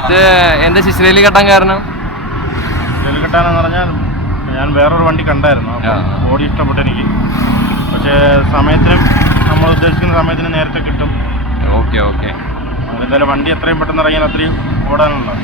ഇത് എന്താ സിസിലിയിൽ കെട്ടാൻ കാരണം? സിസിലിയിൽ കെട്ടാനെന്ന് പറഞ്ഞാൽ ഞാൻ വേറൊരു വണ്ടി കണ്ടായിരുന്നു, ബോഡി ഇഷ്ടപ്പെട്ടു എനിക്ക്. പക്ഷേ സമയത്തിനും നമ്മൾ ഉദ്ദേശിക്കുന്ന സമയത്തിന് നേരത്തെ കിട്ടും. Okay okay. എന്തായാലും വണ്ടി എത്രയും പെട്ടെന്ന് ഇറങ്ങിയാൽ അത്രയും ഓടാനുണ്ടോ.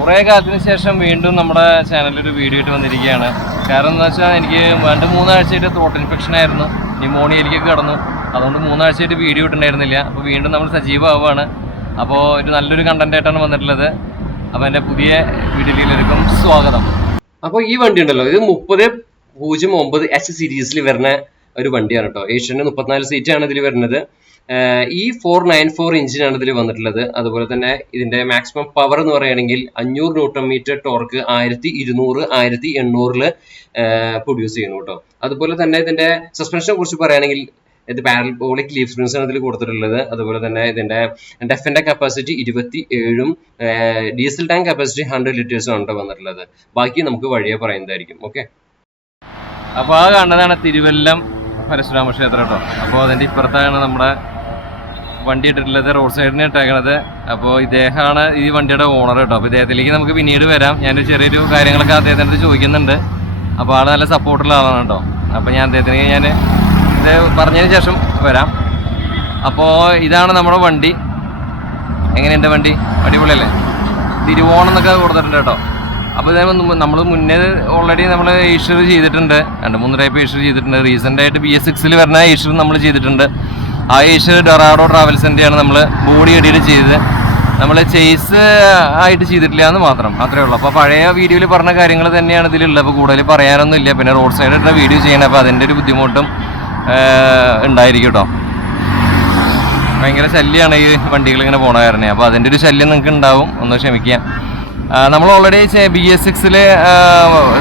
കുറേ കാലത്തിന് ശേഷം വീണ്ടും നമ്മുടെ ചാനലിലൊരു വീഡിയോ ആയിട്ട് വന്നിരിക്കുകയാണ്. കാരണം എന്താ വെച്ചാൽ എനിക്ക് 2-3 ആഴ്ചയായിട്ട് ത്രോട്ട് ഇൻഫെക്ഷൻ ആയിരുന്നു, ന്യൂമോണിയയിലേക്ക് കടന്നു. അതുകൊണ്ട് 3 ആഴ്ചയായിട്ട് വീഡിയോ ഇട്ടുണ്ടായിരുന്നില്ല. അപ്പോൾ വീണ്ടും നമ്മൾ സജീവമാവുകയാണ്. അപ്പോൾ ഒരു നല്ലൊരു കണ്ടന്റ് ആയിട്ടാണ് വന്നിട്ടുള്ളത്. അപ്പോൾ എൻ്റെ പുതിയ വീഡിയോയിലേക്കും സ്വാഗതം. അപ്പോൾ ഈ വണ്ടി ഉണ്ടല്ലോ, ഇത് 3009 സീരീസിൽ വരുന്ന ഒരു വണ്ടിയാണ് കേട്ടോ. ഏഷ്യൻ്റെ 34 സീറ്റാണ് ഇതിൽ വരുന്നത്. ഈ 494 ഇഞ്ചിനാണ് ഇതിൽ വന്നിട്ടുള്ളത്. അതുപോലെ തന്നെ ഇതിന്റെ മാക്സിമം പവർ എന്ന് പറയുകയാണെങ്കിൽ 500 ന്യൂട്ടൺ മീറ്റർ ടോർക്ക് 1200-1800 പ്രൊഡ്യൂസ് ചെയ്യുന്നു കേട്ടോ. അതുപോലെ തന്നെ ഇതിന്റെ സസ്പെൻഷനെ കുറിച്ച് പറയുകയാണെങ്കിൽ ഇത് പാരബോളിക് ലീഫ് സ്പ്രിങ്സ് ആണ് ഇതിൽ കൊടുത്തിട്ടുള്ളത്. അതുപോലെ തന്നെ ഇതിന്റെ ഡെഫിന്റെ കപ്പാസിറ്റി 27-ഉം ഡീസൽ ടാങ്ക് കപ്പാസിറ്റി 100 ലിറ്റേഴ്സും ആണ് വന്നിട്ടുള്ളത്. ബാക്കി നമുക്ക് വഴിയെ പറയുന്നതായിരിക്കും. ഓക്കെ. അപ്പോൾ ആ കണ്ടതാണ് തിരുവല്ലം പരശുരാമ ക്ഷേത്രം കേട്ടോ. അപ്പോൾ അതിൻ്റെ ഇപ്പുറത്താണ് നമ്മുടെ വണ്ടി ഇട്ടിട്ടുള്ളത്, റോഡ് സൈഡിന് ഇട്ടേക്കണത്. അപ്പോൾ ഇദ്ദേഹമാണ് ഈ വണ്ടിയുടെ ഓണർ കേട്ടോ. അപ്പോൾ ഇദ്ദേഹത്തിലേക്ക് നമുക്ക് പിന്നീട് വരാം. ഞാനൊരു ചെറിയൊരു കാര്യങ്ങളൊക്കെ അദ്ദേഹത്തിൻ്റെ അടുത്ത് ചോദിക്കുന്നുണ്ട്. അപ്പോൾ ആൾ നല്ല സപ്പോർട്ടുള്ള ആളാണ് കേട്ടോ. അപ്പോൾ ഞാൻ അദ്ദേഹത്തിന് ഇത് പറഞ്ഞതിന് ശേഷം വരാം. അപ്പോൾ ഇതാണ് നമ്മുടെ വണ്ടി. എങ്ങനെയുണ്ട് വണ്ടി? അടിപൊളിയല്ലേ? തിരുവോണം എന്നൊക്കെ കൊടുത്തിട്ടുണ്ട് കേട്ടോ. അപ്പോൾ ഇതേ നമ്മൾ മുന്നേ ഓൾറെഡി നമ്മൾ ഇഷ്യർ ചെയ്തിട്ടുണ്ട്, 2-3 ടൈപ്പ് ഇഷ്യർ ചെയ്തിട്ടുണ്ട്. റീസെൻ്റ് ആയിട്ട് BS6 വരുന്ന ഇഷ്യർ നമ്മൾ ചെയ്തിട്ടുണ്ട്. ആ ഇഷ്യർ ഡൊറാഡോ ട്രാവൽസിൻ്റെയാണ് നമ്മൾ ബോഡി എഡിറ്റ് ചെയ്തത്. നമ്മൾ ചേസ് ആയിട്ട് ചെയ്തിട്ടില്ല എന്ന് മാത്രം, അത്രേ ഉള്ളൂ. അപ്പോൾ പഴയ വീഡിയോയിൽ പറഞ്ഞ കാര്യങ്ങൾ തന്നെയാണ് ഇതിലുള്ളത്. അപ്പോൾ കൂടുതൽ പറയാനൊന്നും ഇല്ല. പിന്നെ റോഡ് സൈഡിലുള്ള വീഡിയോ ചെയ്യണം, അപ്പോൾ അതിൻ്റെ ഒരു ബുദ്ധിമുട്ടും ഉണ്ടായിരിക്കും കേട്ടോ. ഭയങ്കര ശല്യമാണ് ഈ വണ്ടികൾ ഇങ്ങനെ പോണ കാരണം. അപ്പോൾ അതിൻ്റെ ഒരു ശല്യം നിങ്ങൾക്ക് ഉണ്ടാവും, ഒന്ന് ക്ഷമിക്കാം. നമ്മൾ ഓൾറെഡി BS6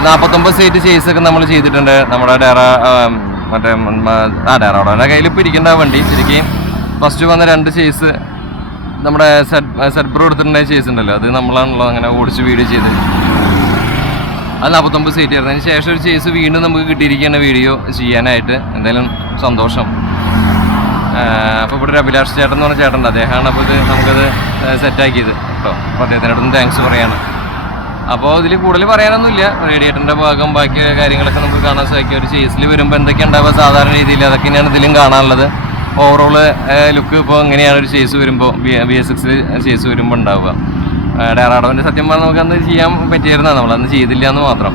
49 സീറ്റ് ചേസൊക്കെ നമ്മൾ ചെയ്തിട്ടുണ്ട്. നമ്മുടെ ഡെറാഡോയുടെ കയ്യിൽ ഇപ്പോൾ ഇരിക്കേണ്ട വണ്ടി ശരിക്കും ഫസ്റ്റ് വന്ന 2 ചേസ് നമ്മുടെ സെഡ്ബ്രോ എടുത്തിട്ടുണ്ടായ ചേസ് ഉണ്ടല്ലോ, അത് നമ്മളാണല്ലോ അങ്ങനെ ഓടിച്ച് വീഡിയോ ചെയ്തത്. അത് 49 സീറ്റ് ആയിരുന്നു. അതിന് ശേഷം ഒരു ചേസ് വീണ്ടും നമുക്ക് കിട്ടിയിരിക്കുകയാണ് വീഡിയോ ചെയ്യാനായിട്ട്. എന്തായാലും സന്തോഷം. അപ്പോൾ ഇവിടെ ഒരു അഭിലാഷ് ചേട്ടൻ എന്ന് പറഞ്ഞ ചേട്ടനുണ്ട്, അദ്ദേഹമാണ് അപ്പോൾ ഇത് നമുക്കത് സെറ്റാക്കിയത് കേട്ടോ. അപ്പോൾ അദ്ദേഹത്തിനോടൊന്നും താങ്ക്സ് പറയാണ്. അപ്പോൾ ഇതിൽ കൂടുതൽ പറയാനൊന്നുമില്ല. റേഡിയേറ്ററിൻ്റെ ഭാഗം ബാക്കി കാര്യങ്ങളൊക്കെ നമുക്ക് കാണാൻ സാധിക്കും. ഒരു ചേസിൽ വരുമ്പോൾ എന്തൊക്കെ ഉണ്ടാവുക സാധാരണ രീതിയിൽ അതൊക്കെ തന്നെയാണ് ഇതിലും കാണാനുള്ളത്. ഓവറോള് ലുക്ക് ഇപ്പോൾ എങ്ങനെയാണ് ഒരു ചേസ് വരുമ്പോൾ BS6 ചേസ് വരുമ്പോൾ ഉണ്ടാവുക. ഡെറാഡോൻ്റെ സത്യം പറഞ്ഞാൽ നമുക്ക് അന്ന് ചെയ്യാൻ പറ്റിയിരുന്നതാണ്, നമ്മളന്ന് ചെയ്തില്ല എന്ന് മാത്രം.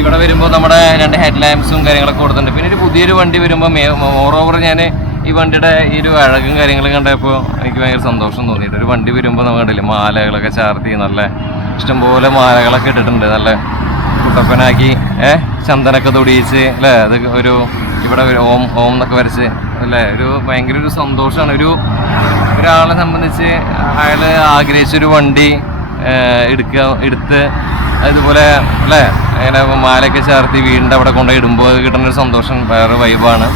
ഇവിടെ വരുമ്പോൾ നമ്മുടെ 2 ഹെഡ് ലാമ്പ്സും കാര്യങ്ങളൊക്കെ കൊടുത്തിട്ടുണ്ട്. പിന്നെ ഒരു പുതിയൊരു വണ്ടി വരുമ്പോൾ മോറോവർ ഞാൻ ഈ വണ്ടിയുടെ ഈ ഒരു അഴകും കാര്യങ്ങളും കണ്ടപ്പോൾ എനിക്ക് ഭയങ്കര സന്തോഷം തോന്നിയിട്ട്. ഒരു വണ്ടി വരുമ്പോൾ നമ്മൾ കണ്ടില്ലേ മാലകളൊക്കെ ചാർത്തി നല്ല ഇഷ്ടംപോലെ മാലകളൊക്കെ ഇട്ടിട്ടുണ്ട്, നല്ല കുട്ടപ്പനാക്കി ചന്ദനൊക്കെ തൊടിയിച്ച് അല്ലേ. അത് ഒരു ഇവിടെ ഓം എന്നൊക്കെ വരച്ച് അല്ലേ, ഒരു ഭയങ്കര ഒരു സന്തോഷമാണ്. ഒരാളെ സംബന്ധിച്ച് അയാൾ ആഗ്രഹിച്ചൊരു വണ്ടി എടുത്ത് അതുപോലെ അല്ലേ അങ്ങനെ മാലയൊക്കെ ചേർത്തി വീടിൻ്റെ അവിടെ കൊണ്ടുപോയി ഇടുമ്പോൾ കിട്ടുന്നൊരു സന്തോഷം വേറെ വൈബാണ്.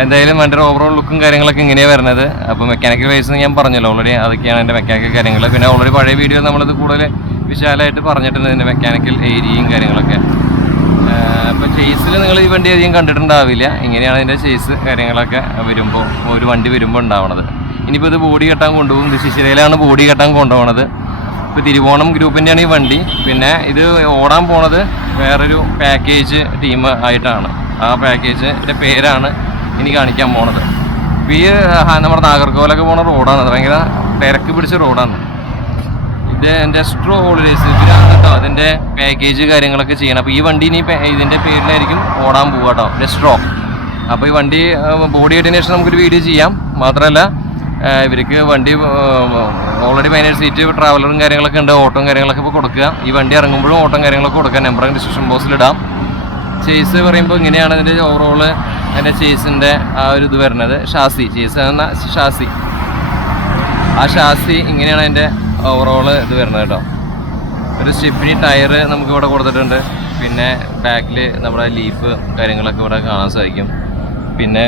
എന്തായാലും എൻ്റെ ഓവറോൾ ലുക്കും കാര്യങ്ങളൊക്കെ ഇങ്ങനെയാണ് വരുന്നത്. അപ്പോൾ മെക്കാനിക്കൽ വൈസ് ഞാൻ പറഞ്ഞല്ലോ ഓൾറെഡി, അതൊക്കെയാണ് എൻ്റെ മെക്കാനിക്കൽ കാര്യങ്ങൾ. പിന്നെ ഓൾറെഡി പഴയ വീഡിയോ നമ്മളിത് കൂടുതൽ വിശാലമായിട്ട് പറഞ്ഞിട്ടുണ്ട്, ഇതിൻ്റെ മെക്കാനിക്കൽ ഏരിയയും കാര്യങ്ങളൊക്കെ. അപ്പോൾ ചേസിൽ നിങ്ങൾ ഈ വണ്ടി അധികം കണ്ടിട്ടുണ്ടാവില്ല. ഇങ്ങനെയാണ് ഇതിൻ്റെ ചേസ് കാര്യങ്ങളൊക്കെ വരുമ്പോൾ ഒരു വണ്ടി വരുമ്പോൾ ഉണ്ടാവണത്. ഇനിയിപ്പോൾ ഇത് ബോഡി കെട്ടാൻ കൊണ്ടുപോകും. ഇത് ശിശിരയിലാണ് ബോഡി കെട്ടാൻ കൊണ്ടുപോകണത്. ഇപ്പോൾ തിരുവോണം ഗ്രൂപ്പിൻ്റെയാണ് ഈ വണ്ടി. പിന്നെ ഇത് ഓടാൻ പോണത് വേറൊരു പാക്കേജ് ടീം ആയിട്ടാണ്. ആ പാക്കേജിൻ്റെ പേരാണ് ഇനി കാണിക്കാൻ പോണത്. ഇപ്പോൾ ഈ നമ്മുടെ നാഗർകോവിലൊക്കെ പോണ റോഡാണ്, അത് ഭയങ്കര തിരക്ക് പിടിച്ച റോഡാണ്. ഇത് ഡെസ്ട്രോ ഹോളിഡേയ്സ് ഇവരാണ് കേട്ടോ അതിൻ്റെ പാക്കേജ് കാര്യങ്ങളൊക്കെ ചെയ്യണം. അപ്പോൾ ഈ വണ്ടി ഇനി ഇതിൻ്റെ പേരിലായിരിക്കും ഓടാൻ പോവുക കേട്ടോ, ഡെസ്ട്രോ. അപ്പോൾ ഈ വണ്ടി ബോഡി ആയിട്ടതിന് ശേഷം നമുക്കൊരു വീഡിയോ ചെയ്യാം. മാത്രമല്ല ഇവർക്ക് വണ്ടി ഓൾറെഡി 17 സീറ്റ് ട്രാവലറും കാര്യങ്ങളൊക്കെ ഉണ്ട്, ഓട്ടവും കാര്യങ്ങളൊക്കെ ഇപ്പോൾ കൊടുക്കുക. ഈ വണ്ടി ഇറങ്ങുമ്പോഴും ഓട്ടം കാര്യങ്ങളൊക്കെ കൊടുക്കുക. Number description ബോക്സിലിടാം. ചേസ് പറയുമ്പോൾ ഇങ്ങനെയാണ് ഇതിൻ്റെ ഓവറോള് അതിൻ്റെ ചേസിൻ്റെ ആ ഒരു ഇത് വരുന്നത്. ഷാസി ചേസ് എന്ന ഷാസി, ആ ഷാസി ഇങ്ങനെയാണ് അതിൻ്റെ ഓവറോള് ഇത് വരുന്നത് കേട്ടോ. ഒരു സ്റ്റിപ്പിനി ടയർ നമുക്കിവിടെ കൊടുത്തിട്ടുണ്ട്. പിന്നെ ബാക്കിൽ നമ്മുടെ ലീഫ് കാര്യങ്ങളൊക്കെ ഇവിടെ കാണാൻ സാധിക്കും. പിന്നെ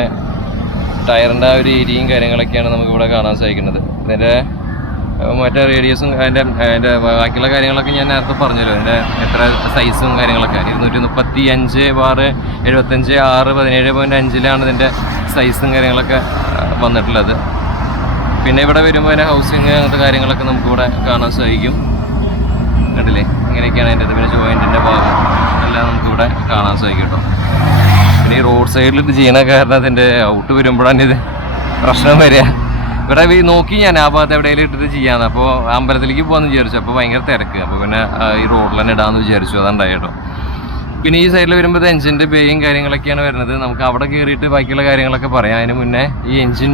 ടയറിൻ്റെ ആ ഒരു ഏരിയയും കാര്യങ്ങളൊക്കെയാണ് നമുക്കിവിടെ കാണാൻ സാധിക്കുന്നത്. ഇതിൻ്റെ മറ്റേ റേഡിയസും അതിൻ്റെ ബാക്കിയുള്ള കാര്യങ്ങളൊക്കെ ഞാൻ നേരത്തെ പറഞ്ഞല്ലോ. അതിൻ്റെ എത്ര സൈസും കാര്യങ്ങളൊക്കെ 235/75/6/17.5 ഇതിൻ്റെ സൈസും കാര്യങ്ങളൊക്കെ വന്നിട്ടുള്ളത്. പിന്നെ ഇവിടെ വരുമ്പോൾ അതിൻ്റെ ഹൗസിങ് അങ്ങനത്തെ കാര്യങ്ങളൊക്കെ നമുക്കിവിടെ കാണാൻ സാധിക്കും. കണ്ടില്ലേ, ഇങ്ങനെയൊക്കെയാണ് അതിൻ്റെ. പിന്നെ ജോയിൻറ്റിൻ്റെ ഭാഗം എല്ലാം നമുക്കിവിടെ കാണാൻ സാധിക്കും കേട്ടോ. പിന്നെ ഈ റോഡ് സൈഡിൽ ഇത് ചെയ്യണ കാരണം അതിൻ്റെ ഔട്ട് വരുമ്പോഴാണ് ഇത് പ്രശ്നം വരിക. ഇവിടെ നോക്കി ഞാൻ ആ ഭാഗത്ത് എവിടെയെങ്കിലും ഇട്ടിട്ട് ചെയ്യാന്ന്. അപ്പോൾ അമ്പലത്തിലേക്ക് പോകാമെന്ന് വിചാരിച്ചു. അപ്പോൾ ഭയങ്കര തിരക്ക്. അപ്പോൾ പിന്നെ ഈ റോഡിൽ തന്നെ ഇടാമെന്ന് വിചാരിച്ചു. അതുണ്ടായി കേട്ടോ. പിന്നെ ഈ സൈഡിൽ വരുമ്പോൾ എഞ്ചിൻ്റെ ബേയും കാര്യങ്ങളൊക്കെയാണ് വരുന്നത്. നമുക്ക് അവിടെ കയറിയിട്ട് ബാക്കിയുള്ള കാര്യങ്ങളൊക്കെ പറയാം. അതിന് മുന്നേ ഈ എഞ്ചിൻ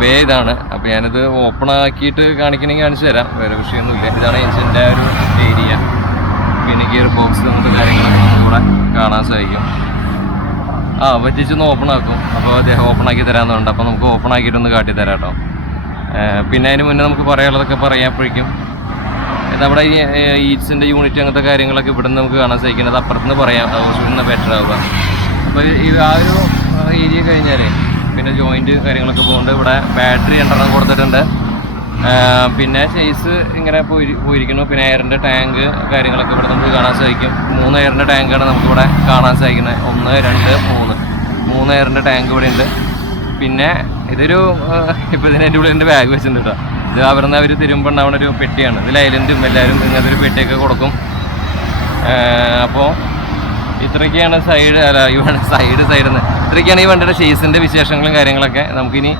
ബേ ഇതാണ്. അപ്പോൾ ഞാനിത് ഓപ്പൺ ആക്കിയിട്ട് കാണിക്കണമെങ്കിൽ കാണിച്ചു തരാം, വേറെ വിഷയമൊന്നുമില്ല. ഇതാണ് എഞ്ചിൻ്റെ ഒരു ഏരിയ. പിന്നെ ഗിയർ ബോക്സ് അങ്ങനത്തെ കാര്യങ്ങളൊക്കെ നമുക്കിവിടെ കാണാൻ സാധിക്കും. പറ്റിച്ചൊന്ന് ഓപ്പൺ ആക്കും. അപ്പോൾ അദ്ദേഹം ഓപ്പൺ ആക്കി തരാമെന്നുണ്ട്. അപ്പോൾ നമുക്ക് ഓപ്പൺ ആക്കിയിട്ടൊന്ന് കാട്ടിത്തരാം കേട്ടോ. പിന്നെ അതിന് മുന്നേ നമുക്ക് പറയാനുള്ളതൊക്കെ പറയാപ്പോഴേക്കും നമ്മുടെ ഈ ഈറ്റ്സിൻ്റെ യൂണിറ്റ് അങ്ങനത്തെ കാര്യങ്ങളൊക്കെ ഇവിടെ നിന്ന് നമുക്ക് കാണാൻ സാധിക്കുന്നത്. അപ്പുറത്തുനിന്ന് പറയാം, കുറച്ചുകൂടി ബെറ്റർ ആവുക. അപ്പോൾ ഈ ആ ഒരു ഏരിയ കഴിഞ്ഞാൽ പിന്നെ ജോയിൻറ്റ് കാര്യങ്ങളൊക്കെ പോകുന്നുണ്ട്. ഇവിടെ ബാറ്ററി 2 കൊടുത്തിട്ടുണ്ട്. പിന്നെ ചേസ് ഇങ്ങനെ പോയിരിക്കുന്നു. പിന്നെ എയറിൻ്റെ ടാങ്ക് കാര്യങ്ങളൊക്കെ ഇവിടെ നമുക്ക് കാണാൻ സാധിക്കും. 3 എയറിൻ്റെ ടാങ്കാണ് നമുക്കിവിടെ കാണാൻ സാധിക്കുന്നത്. 1, 2, 3 എയറിൻ്റെ ടാങ്ക് ഇവിടെ ഉണ്ട്. പിന്നെ ഇതൊരു ഇപ്പോൾ ഇതിൻ്റെ ഉള്ളിൽ എൻ്റെ ബാഗ് വെച്ചിട്ടുണ്ട് കേട്ടോ. ഇത് അവിടുന്ന് അവർ തിരുമ്പോൾ ഉണ്ടാവുന്ന ഒരു പെട്ടിയാണ്. ഇതിൽ ഐലൻഡും എല്ലാവരും ഇങ്ങനത്തെ ഒരു പെട്ടിയൊക്കെ കൊടുക്കും. അപ്പോൾ ഇത്രയൊക്കെയാണ് സൈഡിൽ ഇത്രയൊക്കെയാണ് ഈ വണ്ടിയുടെ ഷേസിൻ്റെ വിശേഷങ്ങളും കാര്യങ്ങളൊക്കെ. നമുക്കിനി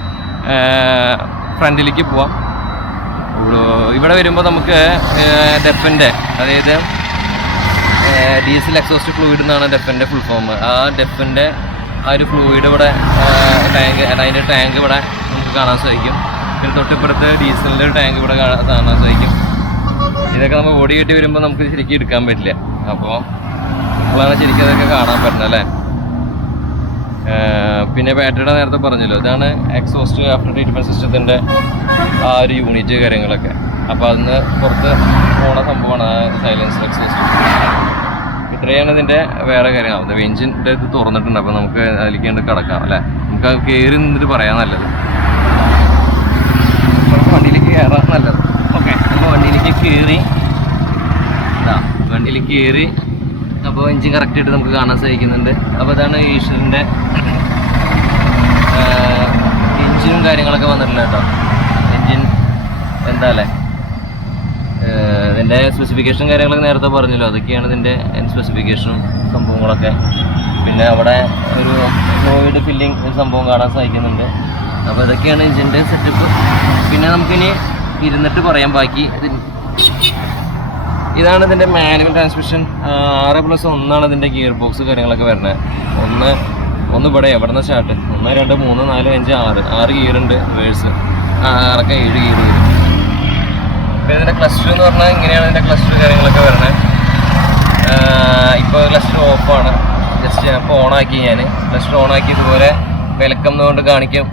ഫ്രണ്ടിലേക്ക് പോവാം. ഇവിടെ വരുമ്പോൾ നമുക്ക് ഡെഫിൻ്റെ, അതായത് ഡീസൽ എക്സോസ്റ്റ് ഫ്ലൂയിഡ് എന്നാണ് ഡെഫിൻ്റെ ഫുൾ ഫോം. ആ ഡെഫിൻ്റെ ആ ഒരു ഫ്ലൂയിഡ് ഇവിടെ അതിൻ്റെ ടാങ്ക് ഇവിടെ നമുക്ക് കാണാൻ സാധിക്കും. പിന്നെ തൊട്ടിപ്പുറത്ത് ഡീസലിൻ്റെ ഒരു ടാങ്ക് ഇവിടെ കാണാൻ സാധിക്കും. ഇതൊക്കെ നമ്മൾ ഓടി കെട്ടി വരുമ്പോൾ നമുക്ക് ശരിക്കും എടുക്കാൻ പറ്റില്ല. അപ്പോൾ അതാണ് ശരിക്കും അതൊക്കെ കാണാൻ പറ്റുന്നത് അല്ലേ. പിന്നെ ബാറ്ററിയുടെ നേരത്തെ പറഞ്ഞല്ലോ, ഇതാണ് എക്സോസ്റ്റ് ആഫ്റ്റർ ട്രീറ്റ്മെൻറ്റ് സിസ്റ്റത്തിൻ്റെ ആ ഒരു യൂണിറ്റ് കാര്യങ്ങളൊക്കെ. അപ്പോൾ അതിന് പുറത്ത് പോണ സംഭവമാണ് ആ സൈലൻസർ എക്സോസ്റ്റ്. ഇത്രയാണ് ഇതിൻ്റെ വേറെ കാര്യങ്ങൾ. അത് എഞ്ചിൻ്റെ ഇത് തുറന്നിട്ടുണ്ട്. അപ്പോൾ നമുക്ക് അതിലേക്ക് കണ്ട് കിടക്കാം അല്ലേ. നമുക്ക് അത് കയറി നിന്നിട്ട് പറയാൻ നല്ലത്. നമുക്ക് വണ്ടിയിലേക്ക് കയറാൻ നല്ലത്. ഓക്കെ, നമ്മൾ വണ്ടിയിലേക്ക് കയറി അപ്പോൾ എഞ്ചിൻ കറക്റ്റായിട്ട് നമുക്ക് കാണാൻ സാധിക്കുന്നുണ്ട്. അപ്പോൾ ഇതാണ് ഈശ്വരൻ്റെ എഞ്ചിനും കാര്യങ്ങളൊക്കെ വന്നിട്ടില്ല കേട്ടോ. എഞ്ചിൻ എന്താ അല്ലേ, ഇതിൻ്റെ സ്പെസിഫിക്കേഷൻ കാര്യങ്ങളൊക്കെ നേരത്തെ പറഞ്ഞല്ലോ. അതൊക്കെയാണ് ഇതിൻ്റെ സ്പെസിഫിക്കേഷനും സംഭവങ്ങളൊക്കെ. പിന്നെ അവിടെ ഒരു ഫ്ലൂയിഡ് ഫില്ലിങ് സംഭവം കാണാൻ സാധിക്കുന്നുണ്ട്. അപ്പോൾ ഇതൊക്കെയാണ് എഞ്ചിൻ്റെ സെറ്റപ്പ്. പിന്നെ നമുക്കിനി ഇരുന്നിട്ട് പറയാം ബാക്കി. ഇതാണ് ഇതിൻ്റെ മാനുവൽ ട്രാൻസ്മിഷൻ. 6+1 ഇതിൻ്റെ ഗിയർ ബോക്സ് കാര്യങ്ങളൊക്കെ വരുന്നത്. ഒന്ന് ഇവിടെ എവിടെ നിന്ന് സ്റ്റാർട്ട് 1, 2, 3, 4, 5, 6 ഗിയറുണ്ട്. വേഴ്സ് 6 7 ഗിയർ വരും. പിന്നെ ഇതിൻ്റെ ക്ലസ്റ്റർ എന്ന് പറഞ്ഞാൽ ഇങ്ങനെയാണ് ഇതിൻ്റെ ക്ലസ്റ്റർ കാര്യങ്ങളൊക്കെ വരുന്നത്. ഇപ്പോൾ ക്ലസ്റ്റർ ഓഫാണ്. ജസ്റ്റ് ഇപ്പോൾ ഓണാക്കി ഞാൻ ക്ലസ്റ്റർ ഓണാക്കി ഇതുപോലെ വെൽക്കം എന്നുകൊണ്ട് കാണിക്കും,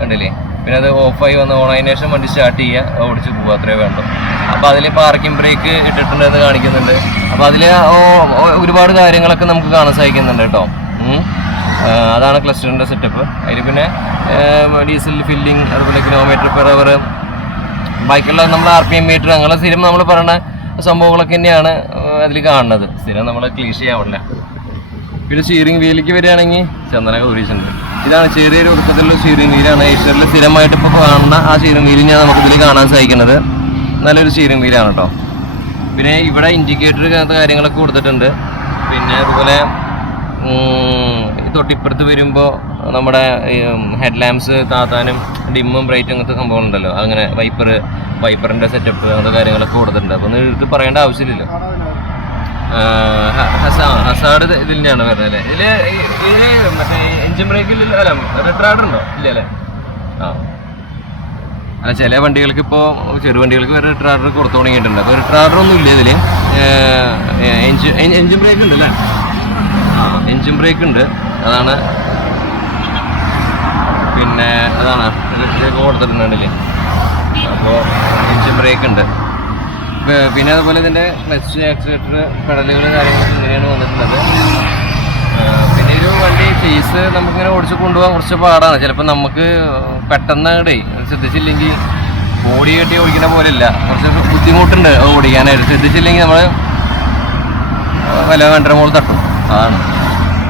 കണ്ടില്ലേ. പിന്നെ അത് ഓഫായി വന്ന് ഓണായതിനു ശേഷം വണ്ടി സ്റ്റാർട്ട് ചെയ്യുക, ഓടിച്ച് പോകുക, അത്രേ വേണ്ടു. അപ്പോൾ അതിൽ പാർക്കിംഗ് ബ്രേക്ക് ഇട്ടിട്ടുണ്ടെന്ന് കാണിക്കുന്നുണ്ട്. അപ്പോൾ അതിൽ ഒരുപാട് കാര്യങ്ങളൊക്കെ നമുക്ക് കാണാൻ സാധിക്കുന്നുണ്ട് കേട്ടോ. അതാണ് ക്ലസ്റ്ററിൻ്റെ സെറ്റപ്പ്. അതിൽ പിന്നെ ഡീസൽ ഫില്ലിങ്, അതുപോലെ കിലോമീറ്റർ പെർ അവർ, ബാക്കിയുള്ള നമ്മൾ RPM മീറ്റർ, അങ്ങനെ സ്ഥിരം നമ്മൾ പറയുന്ന സംഭവങ്ങളൊക്കെ തന്നെയാണ് അതിൽ കാണുന്നത്. സ്ഥിരം നമ്മൾ ക്ലീഷ് ചെയ്യാവില്ല. പിന്നെ സ്റ്റിയറിംഗ് വീലിലേക്ക് വരികയാണെങ്കിൽ ചന്ദനൊക്കെ ഉപയോഗിച്ചിട്ടുണ്ട്. ഇതാണ് ചെറിയൊരു ഒതുക്കത്തിലുള്ള സ്റ്റിയറിംഗ് വീലാണ്. ഏഷ്യറിൽ സ്ഥിരമായിട്ട് ഇപ്പോൾ കാണുന്ന ആ സ്റ്റിയറിംഗ് വീലിൽ ഞാൻ നമുക്കിതിൽ കാണാൻ സാധിക്കുന്നത്. നല്ലൊരു സ്റ്റിയറിംഗ് വീലാണ് കേട്ടോ. പിന്നെ ഇവിടെ ഇൻഡിക്കേറ്റർ അങ്ങനത്തെ കാര്യങ്ങളൊക്കെ കൊടുത്തിട്ടുണ്ട്. പിന്നെ അതുപോലെ തൊട്ടിപ്പുറത്ത് വരുമ്പോൾ നമ്മുടെ ഹെഡ് ലാമ്പ്സ് താത്താനും ഡിമ്മും ബ്രൈറ്റും അങ്ങനത്തെ സംഭവങ്ങളുണ്ടല്ലോ, അങ്ങനെ വൈപ്പറിൻ്റെ സെറ്റപ്പ് അങ്ങനത്തെ കാര്യങ്ങളൊക്കെ കൊടുത്തിട്ടുണ്ട്. അപ്പോൾ ഒന്ന് എടുത്ത് പറയേണ്ട ആവശ്യമില്ലല്ലോ. ഹസാർഡ് ഇതിൽ തന്നെയാണ് വരുന്നത് അല്ലേ. ഇതിൽ മറ്റേ എഞ്ചിൻ ബ്രേക്കിൽ അല്ല റിട്രാഡർ ഉണ്ടോ? ഇല്ല അല്ലേ. അല്ല, ചില വണ്ടികൾക്ക് ഇപ്പോൾ ചെറു വണ്ടികൾക്ക് വരെ റിട്രാഡർ കൊടുത്തു തുടങ്ങിയിട്ടുണ്ട്. അപ്പോൾ റിട്രാഡർ ഒന്നും ഇല്ല ഇതിൽ. എഞ്ചിൻ ബ്രേക്ക് ഉണ്ട് അല്ലേ. എഞ്ചിൻ ബ്രേക്ക് ഉണ്ട്, അതാണ്. പിന്നെ അതാണ് ഇലക്ട്രിക് കൊടുത്തിട്ടുണ്ടല്ലേ. അപ്പോൾ എഞ്ചിൻ ബ്രേക്ക് ഉണ്ട്. പിന്നെ അതുപോലെ ഇതിൻ്റെ ക്ലച്ച്, ആക്സിലേറ്റർ, പെഡലുകൾ കാര്യങ്ങളൊക്കെ ഇങ്ങനെയാണ് വന്നിട്ടുള്ളത്. പിന്നെ ഒരു വണ്ടി ചേസ് നമുക്കിങ്ങനെ ഓടിച്ച് കൊണ്ടുപോകാൻ കുറച്ച് പാടാണ്. ചിലപ്പോൾ നമുക്ക് പെട്ടെന്ന് ശ്രദ്ധിച്ചില്ലെങ്കിൽ ബോഡി കെട്ടി ഓടിക്കുന്ന പോലെ ഇല്ല, കുറച്ച് ബുദ്ധിമുട്ടുണ്ട് അത് ഓടിക്കാനായിട്ട്. ശ്രദ്ധിച്ചില്ലെങ്കിൽ നമ്മൾ വില 2.5 തട്ടും, അതാണ്.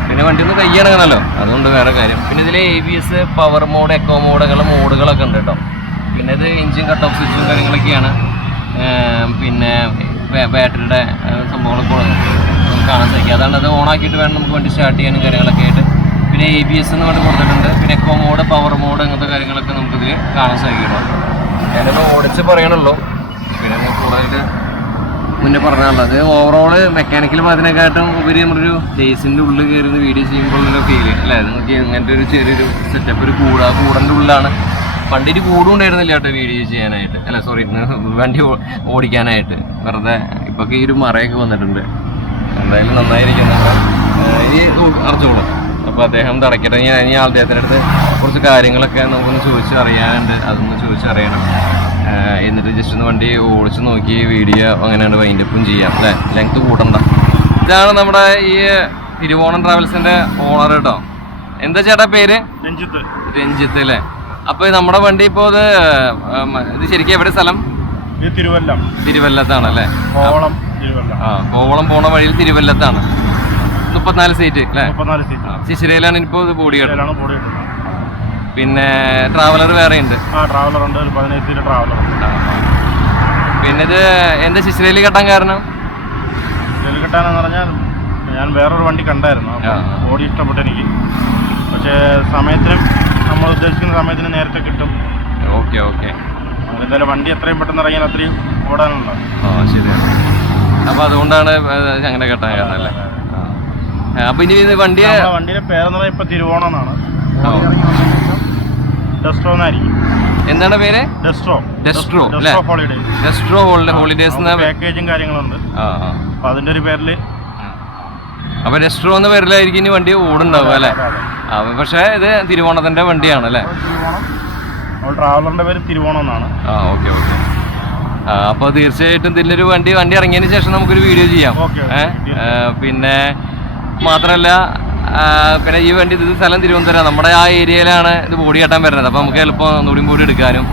പിന്നെ വണ്ടി ഒന്ന് കയ്യണങ്ങണല്ലോ, അതുകൊണ്ട് വേറെ കാര്യം. പിന്നെ ഇതിൽ ABS, പവർ മോഡ്, എക്കോ മോഡുകളൊക്കെ ഉണ്ട് കേട്ടോ. പിന്നെ ഇത് എഞ്ചിൻ കട്ട് ഓഫ് സ്വിച്ചും കാര്യങ്ങളൊക്കെയാണ്. പിന്നെ ബാറ്ററിയുടെ സംഭവങ്ങളൊക്കെ കാണാൻ സാധിക്കും. അതാണ് അത് ഓണാക്കിയിട്ട് വേണം നമുക്ക് വണ്ടി സ്റ്റാർട്ട് ചെയ്യാനും കാര്യങ്ങളൊക്കെ ആയിട്ട്. പിന്നെ ABS എന്ന് പറഞ്ഞ് കൊടുത്തിട്ടുണ്ട്. പിന്നെ എക്കോ മോഡ്, പവർ മോഡ് അങ്ങനത്തെ കാര്യങ്ങളൊക്കെ നമുക്കിതിൽ കാണാൻ സാധിക്കും കേട്ടോ. ഞാനിപ്പോൾ ഓടിച്ച് പറയണല്ലോ, പിന്നെ കൂടുതലായിട്ട് മുന്നേ പറഞ്ഞാണല്ലോ. അത് ഓവറോള് മെക്കാനിക്കലും അതിനെക്കാട്ടും ഉപരി നമ്മളൊരു ചേസിൻ്റെ ഉള്ളിൽ കയറുന്ന വീഡിയോ ചെയ്യുമ്പോഴുള്ളൊരു ഫീല് അല്ലേ, നമുക്ക് ഇങ്ങനത്തെ ഒരു ചെറിയൊരു സെറ്റപ്പ്, ഒരു കൂടൻ്റെ ഉള്ളിലാണ്. വണ്ടിയിൽ കൂടും ഉണ്ടായിരുന്നില്ല കേട്ടോ വീഡിയോ ചെയ്യാനായിട്ട്, അല്ല സോറി വണ്ടി ഓടിക്കാനായിട്ട്. വെറുതെ ഇപ്പൊക്കെ ഈ ഒരു മറയൊക്കെ വന്നിട്ടുണ്ട്, എന്തായാലും നന്നായിരിക്കുന്നു. ഇനി അറിഞ്ഞോളും. അപ്പോൾ അദ്ദേഹം തടയ്ക്കട്ടെ. ഇനി അദ്ദേഹത്തിൻ്റെ അടുത്ത് കുറച്ച് കാര്യങ്ങളൊക്കെ നമുക്കൊന്ന് ചോദിച്ചറിയാനുണ്ട്, അതൊന്ന് ചോദിച്ചറിയണം. എന്നിട്ട് ജസ്റ്റ് ഒന്ന് വണ്ടി ഓടിച്ച് നോക്കി വീഡിയോ അങ്ങനെയാണ് വൈൻഡപ്പും ചെയ്യാം അല്ലേ, ലെങ്ത് കൂട്ടണ്ട. ഇതാണ് നമ്മുടെ ഈ തിരുവോണം ട്രാവൽസിൻ്റെ ഓണർ കേട്ടോ. എന്താ ചേട്ടാ പേര്? രഞ്ജിത്ത് അല്ലേ. അപ്പോൾ നമ്മുടെ വണ്ടി ഇപ്പോൾ ഇത് ശരിക്കും എവിടെ സ്ഥലം? തിരുവല്ലത്താണല്ലേ. കോവളം പോണ വഴിയിൽ തിരുവല്ലത്താണ്. 34 സീറ്റ് അല്ലേ? ശിശിരയിലാണ് ഇപ്പോൾ ഇത് ബോഡി കേട്ടോ. പിന്നെ ട്രാവലർ വേറെ ഉണ്ട്. പിന്നെ ഇത് എന്താ ശിശിരയിൽ കെട്ടാൻ കാരണം? കെട്ടാനെന്ന് പറഞ്ഞാൽ ഞാൻ വേറൊരു വണ്ടി കണ്ടായിരുന്നു, ബോഡി ഇഷ്ടപ്പെട്ടു എനിക്ക്. പക്ഷേ സമയത്തിനും നമ്മൾ ഉദ്ദേശിക്കുന്ന സമയത്തിന് നേരത്തെ കിട്ടും. Okay okay. എന്തായാലും വണ്ടി എത്രയും പെട്ടെന്ന് ഇറങ്ങിയാൽ അത്രയും ഓടാനുണ്ടോ. ശരിയാണ്. അപ്പോൾ അതുകൊണ്ടാണ് അങ്ങനെ കെട്ടാൻ കാരണം അല്ലേ. അപ്പോൾ ഇനി ഇത് വണ്ടിയുടെ പേരെന്ന് പറഞ്ഞാൽ ഇപ്പോൾ തിരുവോണം എന്നാണ്. ഡെസ്ട്രോ എന്നായിരിക്കും. എന്താണ് പേര്? ഡെസ്ട്രോ അല്ലേ? ഡെസ്ട്രോ ഹോളിഡേയ്സ് പാക്കേജും കാര്യങ്ങളുണ്ട്. അപ്പോൾ അതിൻ്റെ ഒരു പേരിൽ, അപ്പോൾ ഡെസ്ട്രോ എന്ന പേരിലായിരിക്കും ഇനി വണ്ടി ഓടുണ്ടാവും അല്ലേ. പക്ഷേ ഇത് തിരുവോണത്തിൻ്റെ വണ്ടിയാണ് അല്ലേ. ട്രാവലറിൻ്റെ പേര് തിരുവോണം എന്നാണ്. Okay okay. അപ്പോൾ തീർച്ചയായിട്ടും ഇതിലൊരു വണ്ടി ഇറങ്ങിയതിന് ശേഷം നമുക്കൊരു വീഡിയോ ചെയ്യാം. പിന്നെ മാത്രമല്ല, പിന്നെ ഈ വണ്ടി ഇത് സ്ഥലം തിരുവനന്തപുരം, നമ്മുടെ ആ ഏരിയയിലാണ് ഇത് ബോഡി കെട്ടാൻ വരുന്നത്. അപ്പോൾ നമുക്ക് എളുപ്പം ഒന്നുകൂടി ബോഡി എടുക്കാനും.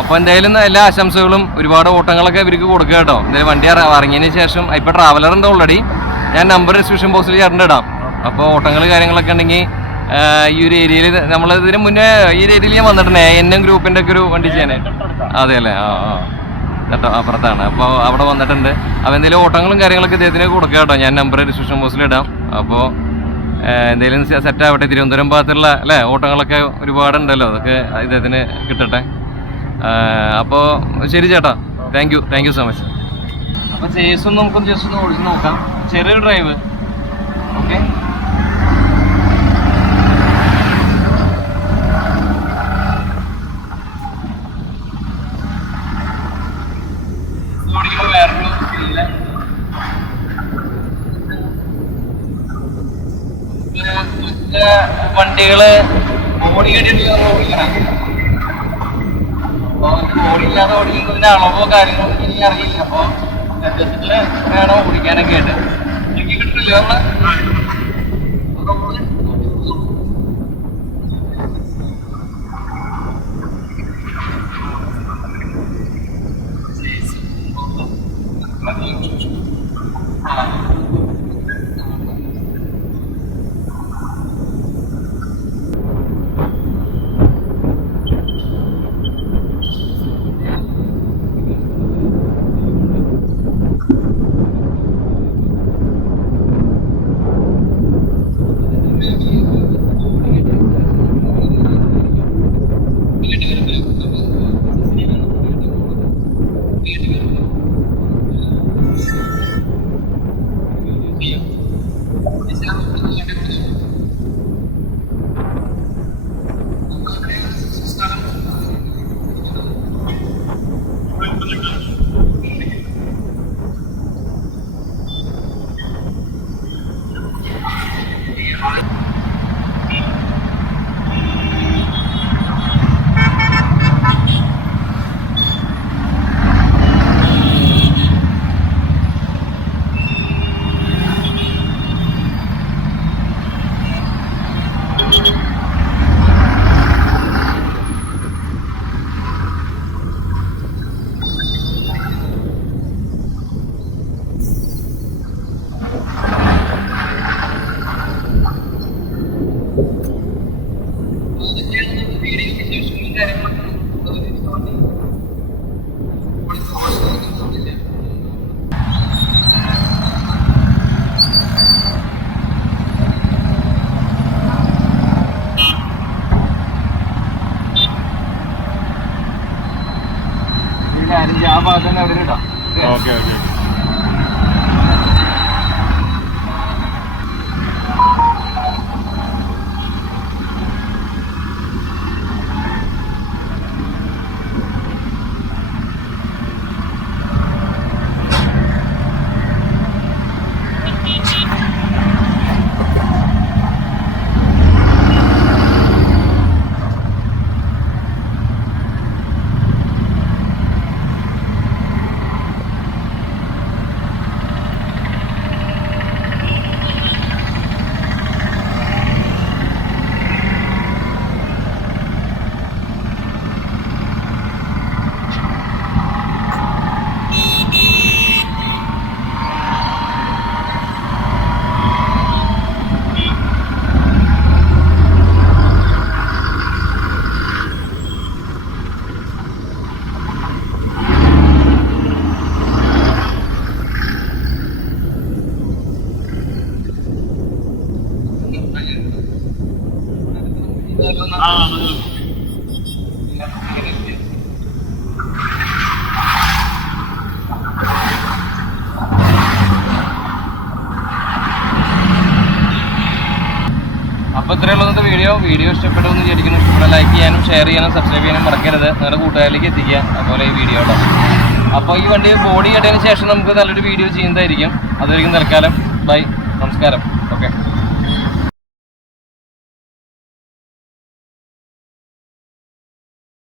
അപ്പോൾ എന്തായാലും എല്ലാ ആശംസകളും. ഒരുപാട് ഓട്ടങ്ങളൊക്കെ ഇവർക്ക് കൊടുക്കുക കേട്ടോ. എന്തായാലും വണ്ടി ഇറങ്ങിയതിന് ശേഷം ഇപ്പോൾ ട്രാവലർ ഉണ്ട് ഓൾറെഡി. ഞാൻ നമ്പർ ഡിസ്ക്രിപ്ഷൻ ബോക്സിൽ ചേർന്ന് ഇടാം. അപ്പോൾ ഓട്ടങ്ങൾ കാര്യങ്ങളൊക്കെ ഉണ്ടെങ്കിൽ ഈ ഒരു ഏരിയയിൽ നമ്മൾ ഇതിന് മുന്നേ ഈ ഒരു ഏരിയയിൽ ഞാൻ വന്നിട്ടുണ്ട്. ANM ഗ്രൂപ്പിൻ്റെ ഒക്കെ ഒരു വണ്ടി ചെയ്യാനായിട്ട്. അതെ അല്ലേ. കേട്ടോ, അപ്പുറത്താണ്. അപ്പോൾ അവിടെ വന്നിട്ടുണ്ട്. അപ്പോൾ എന്തെങ്കിലും ഓട്ടങ്ങളും കാര്യങ്ങളൊക്കെ ഇദ്ദേഹത്തിന് കൊടുക്കുക കേട്ടോ. ഞാൻ നമ്പർ ഡിസ്ക്രിപ്ഷൻ ബോക്സിൽ ഇടാം. അപ്പോൾ എന്തെങ്കിലും സെറ്റ് ആവട്ടെ. തിരുവനന്തപുരം ഭാഗത്തുള്ള അല്ലേ ഓട്ടങ്ങളൊക്കെ ഒരുപാടുണ്ടല്ലോ, അതൊക്കെ ഇദ്ദേഹത്തിന് കിട്ടട്ടെ. അപ്പോൾ ശരി ചേട്ടാ, താങ്ക് യു സോ മച്ച്. അപ്പോൾ ചേസും നമുക്കൊന്ന് ജസ്റ്റ് ഒന്ന് ഓടിച്ച് നോക്കാം. ചെറിയൊരു ഡ്രൈവ്. ഓക്കെ. വണ്ടികള് ബോഡി കെട്ടിട്ട് ഓടിക്കണം. അപ്പോൾ ബോഡി ഇല്ലാതെ ഓടിക്കുന്നതിന്റെ അളവോ കാര്യങ്ങളോ ഇനി അറിയില്ല. അപ്പോൾ നെഗറ്റീവില് വേണം ഓടിക്കാനൊക്കെ ആയിട്ട്. എനിക്ക് കിട്ടില്ല നമ്മള് കാര്യങ്ങളൊക്കെ ആ ഭാഗത്ത് തന്നെ അവിടെ ഇടാം. Okay okay. അപ്പോൾ ഇത്രയുള്ള വീഡിയോ ഇഷ്ടപ്പെട്ടു എന്ന് വിചാരിക്കുന്നു. ഇഷ്ടപ്പെട്ട ലൈക്ക് ചെയ്യാനും ഷെയർ ചെയ്യാനും സബ്സ്ക്രൈബ് ചെയ്യാനും മറക്കരുത്. നിങ്ങളുടെ കൂട്ടുകാരിലേക്ക് എത്തിക്കുക അതുപോലെ ഈ വീഡിയോ കേട്ടോ. അപ്പോൾ ഈ വണ്ടി ബോഡി കേട്ടതിന് ശേഷം നമുക്ക് നല്ലൊരു വീഡിയോ ചെയ്യുന്നതായിരിക്കും. അതുവരെയും തൽക്കാലം ബൈ, നമസ്കാരം. ഓക്കെ.